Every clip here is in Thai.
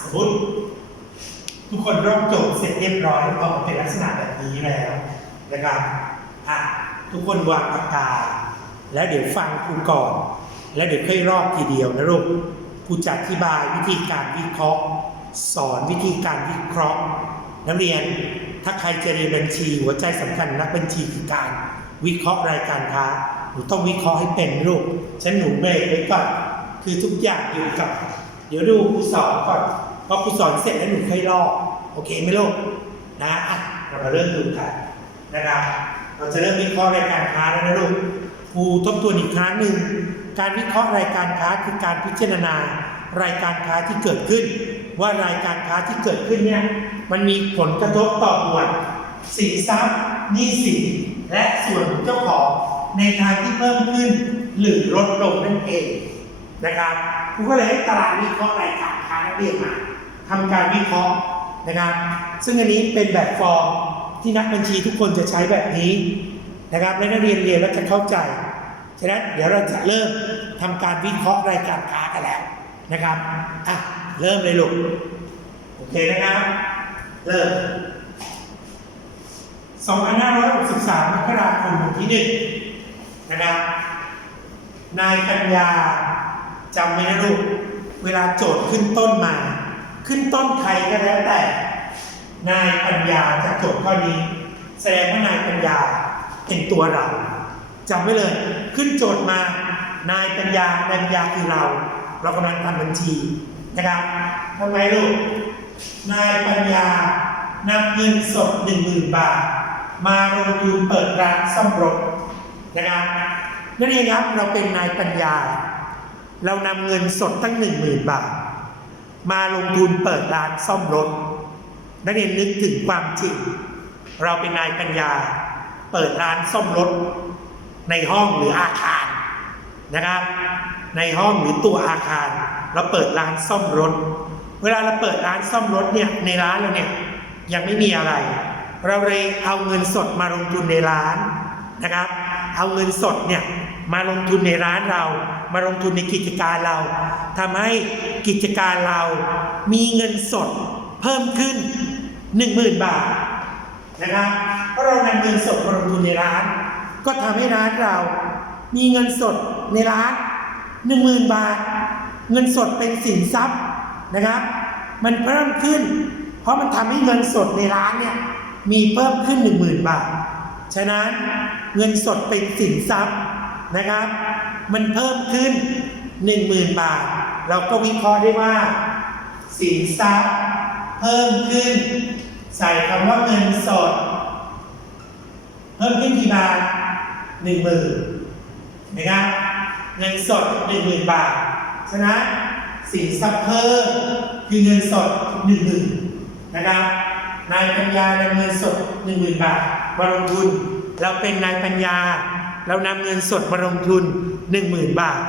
สมมติทุกคนร่องจทย์เสร็จเรียบร้อยออกมาเป็นลักษณะแบบนี้แล้วนะครับอะทุกคนวางปากกา แล้วเดี๋ยวฟังครูก่อน แล้วเดี๋ยวค่อยรอบทีเดียวนะลูกครูจะอธิบายวิธีการวิเคราะห์ สอนวิธีการวิเคราะห์ นักเรียนถ้าใครจะเรียนบัญชีหัวใจสำคัญนักบัญชีคือการ วิเคราะห์รายการค้าหนูต้องวิเคราะห์ให้เป็นลูกฉันหนูเบรกไว้ก่อนคือทุกอย่างอยู่กับ เดี๋ยวดูครูสอนก่อน พอครูสอนเสร็จแล้วหนูค่อยลอก โอเคไหมลูกนะอะเรามาเริ่มดูกันนะครับเราจะเริ่มวิเคราะห์รายการค้าแล้วนะลูกครูทบทวนอีกครั้งหนึ่งการวิเคราะห์รายการค้าคือการพิจารณารายการค้าที่เกิดขึ้น ว่ารายการค้าที่เกิดขึ้นเนี่ยมันมีผลกระทบต่อหมวดสินทรัพย์หนี้สินและส่วนของเจ้าของในทางที่เพิ่มขึ้น หรือลดลงนั่นเองนะครับครูก็เลยให้ตารางวิเคราะห์รายการค้านักเรียนมา ทำการวิเคราะห์นะครับ ซึ่งอันนี้เป็นแบบฟอร์มที่นักบัญชีทุกคนจะใช้แบบนี้นะครับและนักเรียนเรียนแล้วจะเข้าใจ ฉะนั้นเดี๋ยวเราจะเริ่มทำการวิเคราะห์รายการค้ากันแล้วนะครับอะเริ่มเลยลูกโอเคนะครับ เริ่ม 2563มกราคมวันที่หนึ่งนะครับ นายปัญญาจำไว้นะลูก เวลาโจทย์ขึ้นต้นมา ขึ้นต้นใครก็แล้วแต่ นายปัญญาจากโจทย์ข้อนี้ แสดงว่านายปัญญาเป็นตัวเราจำไว้เลย ขึ้นโจทย์มา นายปัญญานายปัญญาคือเรา เรากำลังทำบัญชีนะครับทำไงลูกนายปัญญานำเงินสดหนึ่งหมื่นบาท มาลงทุนเปิดร้านซ่อมรถนะครับนั่นเองครับเราเป็นนายปัญญา เรานำเงินสดตั้งหนึ่งหมื่นบาท มาลงทุนเปิดร้านซ่อมรถ นักเรียนนึกถึงความจริง เราเป็นนายปัญญา เปิดร้านซ่อมรถ ในห้องหรืออาคารนะครับ ในห้องหรือตัวอาคาร เราเปิดร้านซ่อมรถ เวลาเราเปิดร้านซ่อมรถเนี่ยในร้านเราเนี่ยยังไม่มีอะไร เราเลยเอาเงินสดมาลงทุนในร้านนะครับ เอาเงินสดเนี่ยมาลงทุนในร้านเรา มาลงทุนในกิจการเราทำให้กิจการเรามีเงินสดเพิ่มขึ้น 10,000 บาทนะครับเพราะเรานำเงินสดมาลงทุนในร้าน ก็ทำให้ร้านเรา มีเงินสดในร้านหนึ่งหมื่นบาท เงินสดเป็นสินทรัพย์นะครับ มันเพิ่มขึ้น เพราะมันทำให้เงินสดในร้านเนี่ยมีเพิ่มขึ้นหนึ่งหมื่นบาท ฉะนั้นเงินสดเป็นสินทรัพย์นะครับ มันเพิ่มขึ้นหนึ่งหมื่นบาท เราก็วิเคราะห์ได้ว่า สินทรัพย์ เพิ่มขึ้น ใส่คำว่าเงินสด เพิ่มขึ้นกี่บาทหนึ่งหมื่นนะครับเงินสดหนึ่งหมื่นบาท ฉะนั้นสินทรัพย์เพิ่มคือเงินสดหนึ่งหมื่นนะครับนายปัญญานำเงินสดหนึ่งหมื่นบาทมาลงทุนเราเป็นนายปัญญา เรานำเงินสดมาลงทุนหนึ่งหมื่นบาท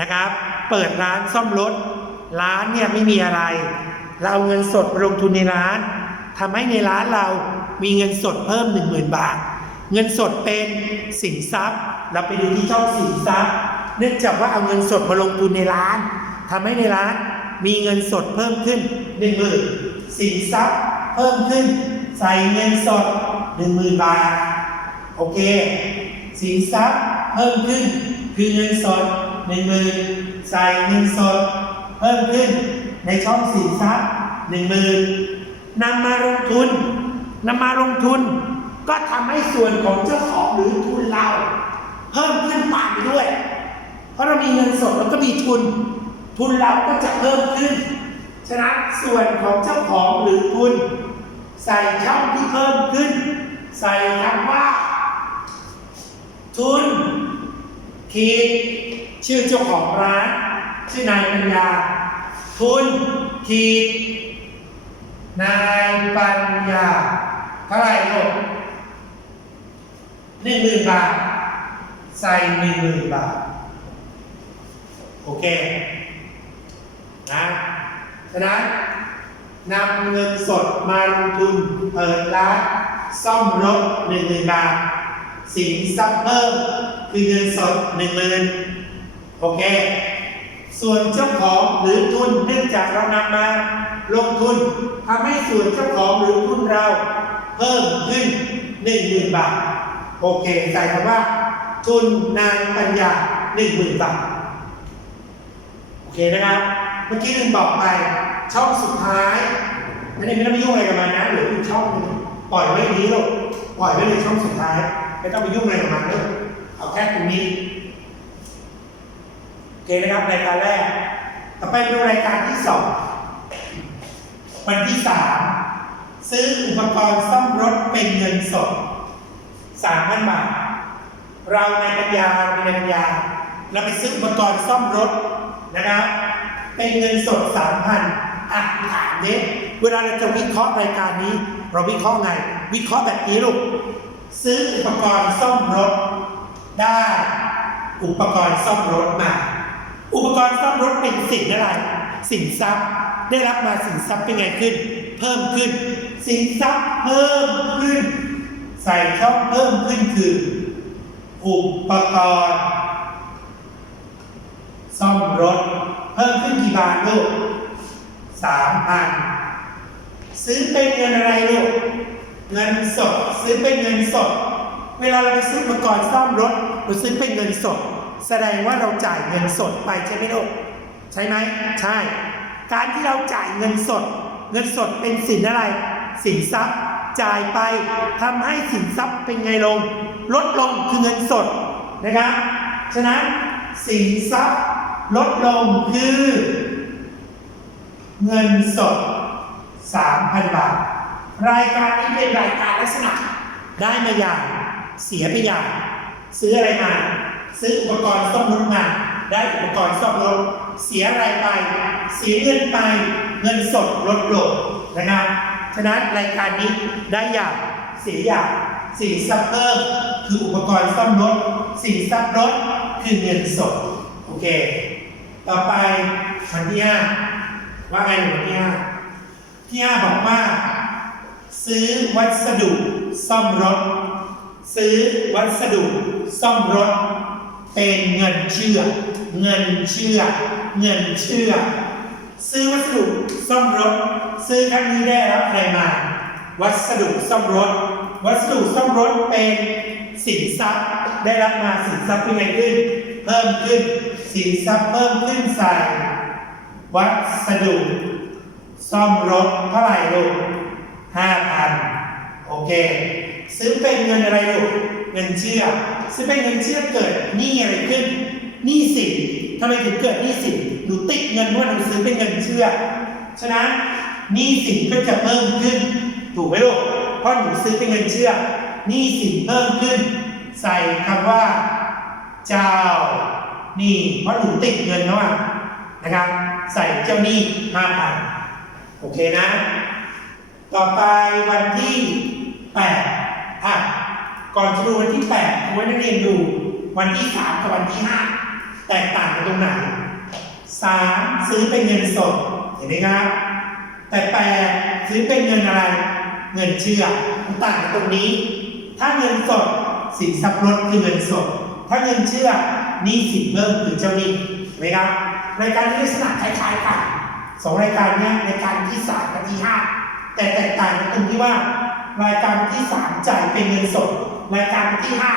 นะครับ เปิดร้านซ่อมรถ ร้านเนี่ยไม่มีอะไร เราเอาเงินสดมาลงทุนในร้านทำให้ในร้านเรามีเงินสดเพิ่มหนึ่งหมื่นบาท เงินสดเป็นสินทรัพย์ เราไปดูที่ช่องสินทรัพย์ เนื่องจากว่าเอาเงินสดมาลงทุนในร้านทำให้ในร้านมีเงินสดเพิ่มขึ้นหนึ่งหมื่นสินทรัพย์เพิ่มขึ้น ใส่เงินสดหนึ่งหมื่นบาท โอเค สินทรัพย์เพิ่มขึ้น คือเงินสดหนึ่งหมื่นใส่เงินสด เพิ่มขึ้นในช่องสินทรัพย์หนึ่งหมื่นนำมาลงทุนนำมาลงทุน ก็ทำให้ส่วนของเจ้าของหรือทุนเรา เพิ่มขึ้นตามไปด้วย เพราะเรามีเงินสดแล้วก็มีทุน ทุนเราก็จะเพิ่มขึ้น ฉะนั้นส่วนของเจ้าของหรือทุน ใส่ช่องที่เพิ่มขึ้น ใส่คำว่า ทุนขีดชื่อเจ้าของร้าน ชื่อนายปัญญา ทุนขีดนายปัญญาเท่าไหร่ลูกหนึ่งหมื่นบาท ใส่หนึ่งหมื่นบาท โอเค นะฉะนั้นนำเงินสดมาลงทุนเปิดร้านซ่อมรถหนึ่งหมื่นบาท สินทรัพย์เพิ่มคือเงินสดหนึ่งหมื่นโอเค ส่วนเจ้าของหรือทุนเนื่องจากเรานำมาลงทุนทำให้ส่วนเจ้าของหรือทุนเรา เพิ่มขึ้นหนึ่งหมื่นบาท โอเคใส่คำว่า ทุนนางปัญญาหนึ่งหมื่นบาท โอเคนะครับ เมื่อกี้ลืมบอกไปช่องสุดท้ายอันนี้ไม่ต้องไปยุ่งอะไรกับมันนะหลืออีกช่องนึงปล่อยไว้อย่างนี้ลูกปล่อยไว้ในช่องสุดท้าย ไม่ต้องไปยุ่งอะไรกับมันลูกเอาแค่ตรงนี้โอเคนะครับรายการแรก ต่อไปดูรายการที่สองวันที่สามซื้ออุปกรณ์ซ่อมรถเป็นเงินสดสามพันบาท เราในปัญญาเราในปัญญา เราไปซื้ออุปกรณ์ซ่อมรถนะครับ เป็นเงินสดสามพันอะถามเนี้เวลาเราจะวิเคราะห์รายการนี้ เราวิเคราะห์ไง วิเคราะห์แบบนี้ลูก ซื้ออุปกรณ์ซ่อมรถ ได้อุปกรณ์ซ่อมรถมา อุปกรณ์ซ่อมรถเป็นสินอะไร สินทรัพย์ได้รับมาสินทรัพย์เป็นไงขึ้น เพิ่มขึ้น สินทรัพย์เพิ่มขึ้น ใส่ช่องเพิ่มขึ้นคือ อุปกรณ์ซ่อมรถ เพิ่มขึ้นกี่บาทลูกสามพันซื้อเป็นเงินอะไรลูก เงินสดซื้อเป็นเงินสด เวลาเราไปซื้ออุปกรณ์ซ่อมรถเราซื้อเป็นเงินสด แสดงว่าเราจ่ายเงินสดไปใช่ไหมลูกใช่ไหมใช่ การที่เราจ่ายเงินสด เงินสดเป็นสินอะไร สินทรัพย์จ่ายไปทำให้สินทรัพย์เป็นไงลง ลดลงคือเงินสดนะครับฉะนั้นสินทรัพย์ลดลงคือ เงินสด 3,000 บาท รายการนี้เป็นรายการลักษณะ ได้มาอย่างเสียไปอย่าง ซื้ออะไรมา ซื้ออุปกรณ์ซ่อมรถมา ได้อุปกรณ์ซ่อมรถเสียอะไรไป เสียเงินไป เงินสดลดลงนะครับฉะนั้นรายการนี้ได้อย่างเสียอย่างสิ่งทรัพเพิ่มคืออุปกรณ์ซ่อมรถสิ่งทรัพย์ลดคือเงินสดโอเค ต่อไปวันที่ห้าว่าไงวันที่ห้าที่ห้าบอกว่า ซื้อวัสดุซ่อมรถ ซื้อวัสดุซ่อมรถ เป็นเงินเชื่อ เงินเชื่อ เงินเชื่อ ซื้อวัสดุซ่อมรถ ซื้อครั้งนี้ได้รับอะไรมา วัสดุซ่อมรถ วัสดุซ่อมรถเป็นสินทรัพย์ได้รับมาสินทรัพย์เป็นไงขึ้น เพิ่มขึ้นสินทรัพย์เพิ่มขึ้นใส่วัสดุซ่อมรถเท่าไหร่ลูก ห้าพันโอเค ซื้อเป็นเงินอะไรลูกเงินเชื่อ ซื้อเป็นเงินเชื่อเกิดหนี้อะไรขึ้นหนี้สินทำไมถึงเกิดหนี้สินหนูติดเงินว่าหนูซื้อเป็นเงินเชื่อ ฉะนั้นหนี้สินก็จะเพิ่มขึ้น ถูกไหมลูกเพราะหนูซื้อเป็นเงินเชื่อหนี้สินเพิ่มขึ้น ใส่คำว่า เจ้าหนี่เพราะหนูติดเงินแล้วอะนะครับ ใส่เจ้าหนี้ห้าพันโอเคนะ ต่อไปวันที่แปดอะก่อนจะดูวันที่แปดเอาไว้นักเรียนดูวันที่สามกับวันที่ห้าแตกต่างกันตรงไหนสามซื้อเป็นเงินสดเห็นไหมครับ แต่แปดซื้อเป็นเงินอะไร เงินเชื่อมันต่างกันตรงนี้ ถ้าเงินสดสินทรัพย์ลดคือเงินสด ถ้าเงินเชื่อนี้สินเพิ่มคือเจ้าหนี้เห็นไหมครับรายการที่ลักษณะคล้ายๆกันสองรายการนี้ยรายการที่สามกับที่ห้า แต่แตกต่างกันตรงที่ว่า รายการที่สามจ่ายเป็นเงินสด รายการที่ห้า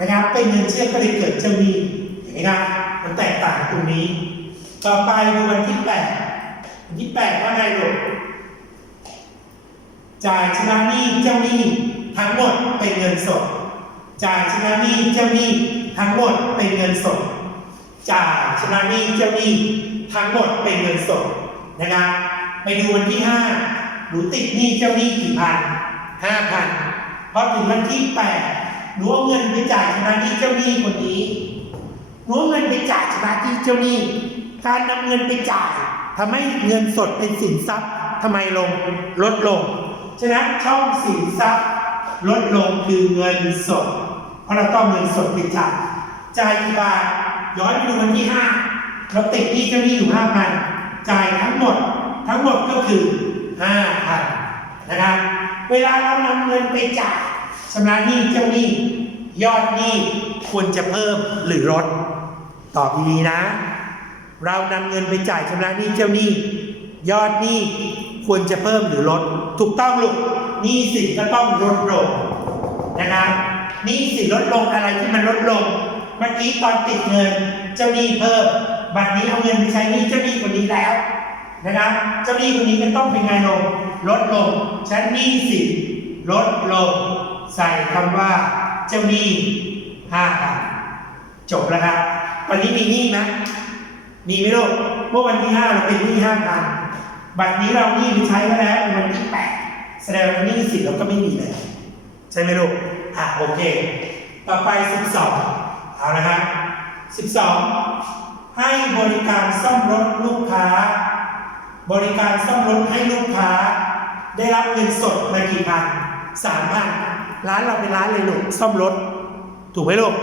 นะครับ เป็นเงินเชื่อก็เลยเกิดจ้าหนี้เห็นไหมครับมันแตกต่างตรงนี้ ต่อไปดูวันที่แปดวันที่แปดว่าไงลูกจ่ายชำระหนี้เจ้าหนี้ทั้งหมดเป็นเงินสด จ่ายชำระหนี้เจ้าหนี้ทั้งหมดเป็นเงินสด จ่ายชำระหนี้เจ้าหนี้ทั้งหมดเป็นเงินสดนะครับไปดูวันที่ห้า หนูติดหนี้เจ้าหนี้กี่พันห้าพันพอถึงวันที่แปดหนูเอาเงินไปจ่ายชำระหนี้เจ้าหนี้คนนี้หนูเอาเงินไปจ่ายชำระหนี้เจ้าหนี้ การนำเงินไปจ่ายทำให้เงินสดเป็นสินทรัพย์ทำไมลงลดลง ฉะนั้นช่องสินทรัพย์ลดลงคือเงินสด เพราะเราต้องเงินสดไปจ่ายจ่ายกี่บาทย้อนไปดูวันที่ห้าเราติดหนี้เจ้าหนี้อยู่ห้าพันจ่ายทั้งหมด ทั้งหมดก็คือ ห้าพันนะครับ เวลาเรานำเงินไปจ่ายชำระหนี้เจ้าหนี้ ยอดหนี้ควรจะเพิ่มหรือลดตอบดีๆนะ เรานำเงินไปจ่ายชำระหนี้เจ้าหนี้ ยอดหนี้ควรจะเพิ่มหรือลด ถูกต้องลูกหนี้สินก็ต้องลดลงนะครับหนี้สินลดลงอะไรที่มันลดลง เมื่อกี้ตอนติดเงินเจ้าหนี้เพิ่มบัดนี้เอาเงินไปใช้หนี้เจ้าหนี้คนนี้แล้ว นะครับเจ้าหนี้คนนี้ก็ต้องเป็นไงลง ลดลงชั้นหนี้สินลดลง ใส่คำว่าเจ้าหนี้ห้าพันจบแล้วครับวันนี้มีหนี้ไหมมีไหมลูกเมื่อวันที่ห้าเราเป็นหนี้ห้าพันบัตรนี้เราหนี้ไปใช้แล้วเป็นวันที่แปดแสดงว่าหนี้สินเราก็ไม่มีแล้วใช่ไหมลูกอะโอเค ต่อไปสิบสองเอาละครับสิบสองให้บริการซ่อมรถลูกค้า บริการซ่อมรถให้ลูกค้า ได้รับเงินสดมากี่พันสามพันร้านเราเป็นร้านเลยลูกซ่อมรถ ถูกไหมลูก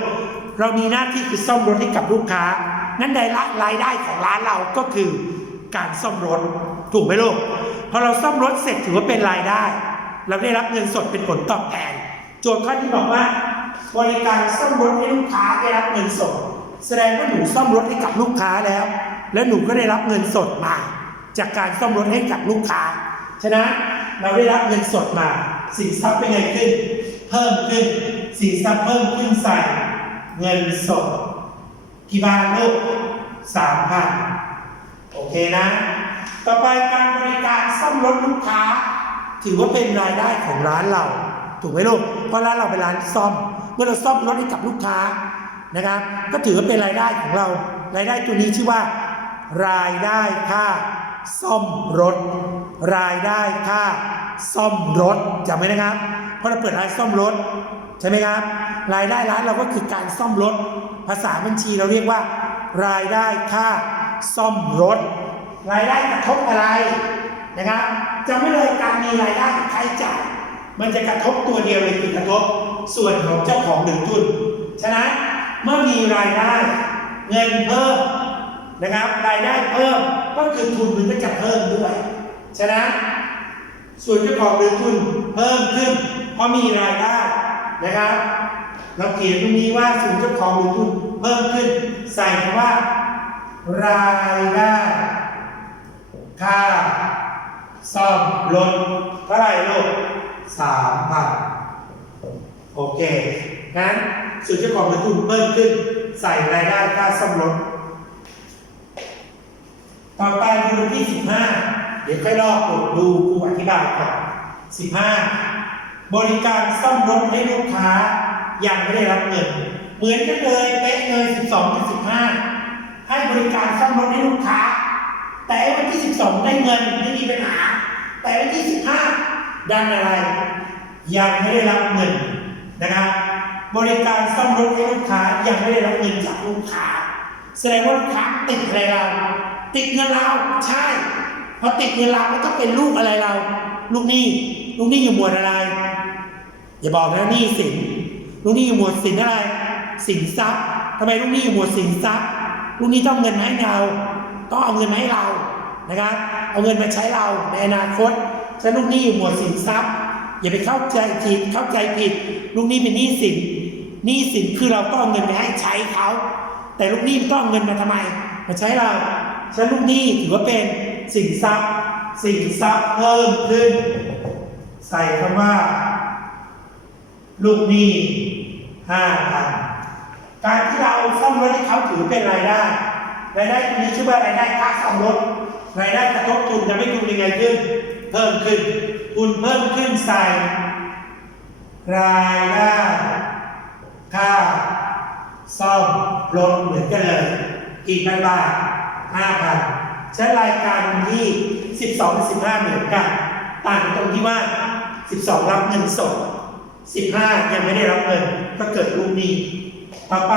เรามีหน้าที่คือซ่อมรถให้กับลูกค้างั้นรายละรายได้ของร้านเราก็คือการซ่อมรถ ถูกไหมลูกพอเราซ่อมรถเสร็จถือว่าเป็นรายได้ เราได้รับเงินสดเป็นผลตอบแทน โจทย์ข้อที่บอกว่า บริการซ่อมรถให้ลูกค้าได้รับเงินสด แสดงว่าหนูซ่อมรถให้กับลูกค้าแล้ว แล้วหนูก็ได้รับเงินสดมา จากการซ่อมรถให้กับลูกค้า ฉะนั้นเราได้รับเงินสดมา สินทรัพย์เป็นไงขึ้น เพิ่มขึ้น สินทรัพย์เพิ่มขึ้นใส่เงินสดกี่บาทลูกสามพันโอเคนะ ต่อไปการบริการซ่อมรถลูกค้า ถือว่าเป็นรายได้ของร้านเรา ถูกไหมลูก เพราะร้านเราเป็นร้านซ่อม เมื่อเราซ่อมรถให้กับลูกค้านะครับ ก็ถือว่าเป็นรายได้ของเรา รายได้ตัวนี้ชื่อว่า รายได้ค่า ซ่อมรถ รายได้ค่าซ่อมรถจำไว้นะครับ เพราะเราเปิดร้านซ่อมรถใช่ไหมครับ รายได้ร้านเราก็คือการซ่อมรถ ภาษาบัญชีเราเรียกว่า รายได้ค่าซ่อมรถ รายได้กระทบอะไรนะครับจำไม่เลยการมีรายได้กับค่าใช้จ่ายมันจะกระทบตัวเดียวเลยคือกระทบส่วนของเจ้าของหรือทุน ฉะนั้นเมื่อมีรายได้ เงินเพิ่ม นะครับ รายได้เพิ่มก็คือทุนมันก็จะเพิ่มด้วย ฉะนั้นส่วนเจ้าของหรือทุนเพิ่มขึ้น เพราะมีรายได้นะครับ เราเขียนตรงนี้ว่าส่วนเจ้าของหรือทุนเพิ่มขึ้น ใส่คำว่า รายได้ค่าซ่อมรถเท่าไหร่ลูกสามพันโอเคงั้นส่วนเจ้าของหรือทุนเพิ่มขึ้น ใส่รายได้ค่าซ่อมรถ ต่อไปดูวันที่15เดี๋ยวค่อยลอกดูดูครูอธิบายก่อน15บริการซ่อมรถให้ลูกค้ายังไม่ได้รับเงิน เหมือนกันเลยเป๊ะเลย12กับ15ให้บริการซ่อมรถให้ลูกค้า แต่วันที่12ได้เงินไม่มีปัญหา แต่วันที่15ดันอะไร ยังไม่ได้รับเงินนะครับบริการซ่อมรถให้ลูกค้ายังไม่ได้รับเงินจากลูกค้า แสดงว่าลูกค้าติดอะไรเรา ติดเงินเราใช่พอติดเงินเราก็ต้องเป็นลูกอะไรเรา ลูกหนี้ลูกหนี้อยู่หมวดอะไร อย่าบอกนะหนี้สินลูกหนี้อยู่หมวดสินอะไร สินทรัพย์ทำไมลูกหนี้อยู่หมวดสินทรัพย์ลูกหนี้ต้องเงินมาให้เราต้องเอาเงินมาให้เรานะครับเอาเงินมาใช้เราในอนาคตฉะนั้นลูกหนี้อยู่หมวดสินทรัพย์ อย่าไปเข้าใจผิดเข้าใจผิด ลูกหนี้เป็นหนี้สินหนี้สินคือเราต้องเอาเงินไปให้ใช้เขาแต่ลูกหนี้ต้องเอาเงินมาทำไม มาใช้เรา ฉะนั้นลูกหนี้ถือว่าเป็นสินทรัพย์สินทรัพย์เพิ่มขึ้น ใส่คำว่า ลูกหนี้ห้าพันการที่เราซ่อมรถให้เขาถือเป็นรายได้รายได้ตรงนี้ชื่อว่ารายได้ค่าซ่อมรถรายได้กระทบทุนจะไม่ทุนยังไงขึ้น เพิ่มขึ้นทุนเพิ่มขึ้นใส่ รายได้ค่าซ่อมรถเหมือนกันเลยกี่พันบาท ห้าพันใช้รายการที่สิบสองสิบห้าเหมือนกันต่างตรงที่ว่าสิบสองรับเงินสดสิบห้ายังไม่ได้รับเงินก็เกิดรูปนี้ต่อไป